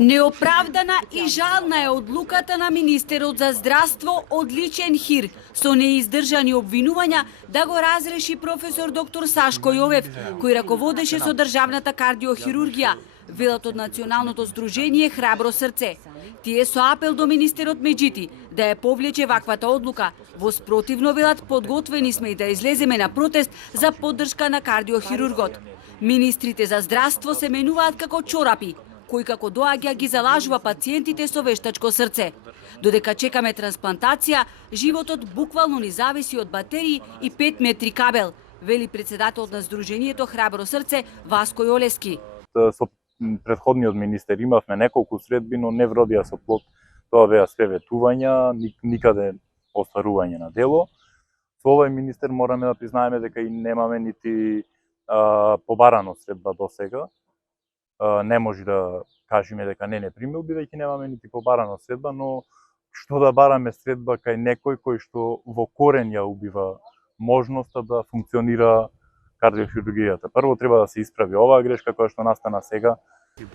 Неоправдана и жална е одлуката на министерот за здравство одличен хир со неиздржани обвинувања да го разреши професор доктор Сашко Јовев, кој раководеше со државната кардиохирургија, велат од Националното здружение Храбро срце. Тие со апел до министерот Меджити да ја повлече ваквата одлука. Во спротивно велат подготвени сме и да излеземе на протест за поддршка на кардиохирургот. Министрите за здравство се менуваат како чорапи, кој како доаѓа ги залажува пациентите со вештачко срце. Додека чекаме трансплантација, животот буквално ни зависи од батерии и 5 метри кабел, вели председателот на Здруженијето Храбро срце Васко Јолески. Со претходниот министер имавме неколку средби, но не вродија со плод. Тоа беа све ветувања, никаде остварување на дело. Со овој министер мораме да признаеме дека и немаме нити побарано средба до сега. Не може да кажеме дека не примил, бидејќи немаме нити побарано средба, но што да бараме средба кај некој кој што во корен ја убива можноста да функционира кардиохирургијата. Прво треба да се исправи оваа грешка која што настана сега.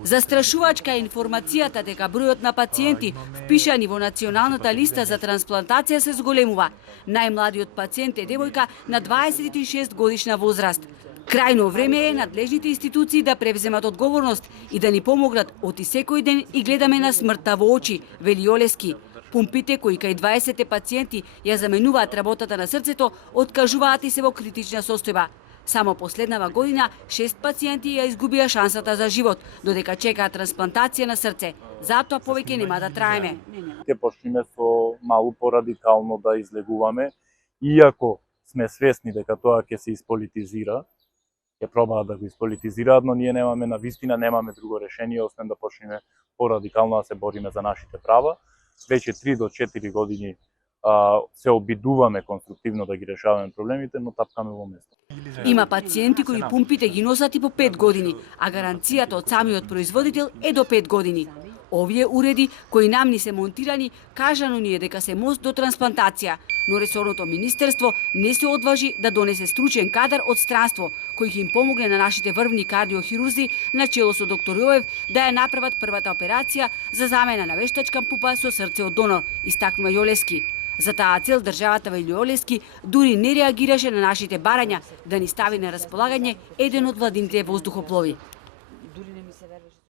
Застрашувачка е информацијата дека бројот на пациенти впишани во националната листа за трансплантација се зголемува. Најмладиот пациент е девојка на 26 годишна возраст. Крајно време е надлежните институции да превземат одговорност и да ни помогнат оти секој ден и гледаме на смртта во очи, вели Јолески. Пумпите кои кај 20 пациенти ја заменуваат работата на срцето, откажуваат и се во критична состојба. Само последнава година 6 пациенти ја изгубија шансата за живот, додека чекаат трансплантација на срце. Затоа повеќе нема да траеме. Ќе почнеме со малку порадикално да излегуваме, иако сме свесни дека тоа ќе се исполитизира, ќе пробаат да го исполитизираат, но ние немаме навистина, немаме друго решение освен да почнеме порадикално да се бориме за нашите права. Веќе 3 до 4 години се обидуваме конструктивно да ги решаваме проблемите, но тапкаме во место. Има пациенти кои пумпите ги носат и по 5 години, а гаранцијата од самиот производител е до 5 години. Овие уреди кои нам ни се монтирани, кажано ни е дека се мост до трансплантација, но ресорното министерство не се одважи да донесе стручен кадар од странство кој ќе им помогне на нашите врвни кардиохирурзи на чело со доктор Јовев да ја направат првата операција за замена на вештачка пупа со срце од донор, истакнува Јолески. За таа цел државата, вели Јолески, дури не реагираше на нашите барања да ни стави на располагање еден од владините воздухоплови.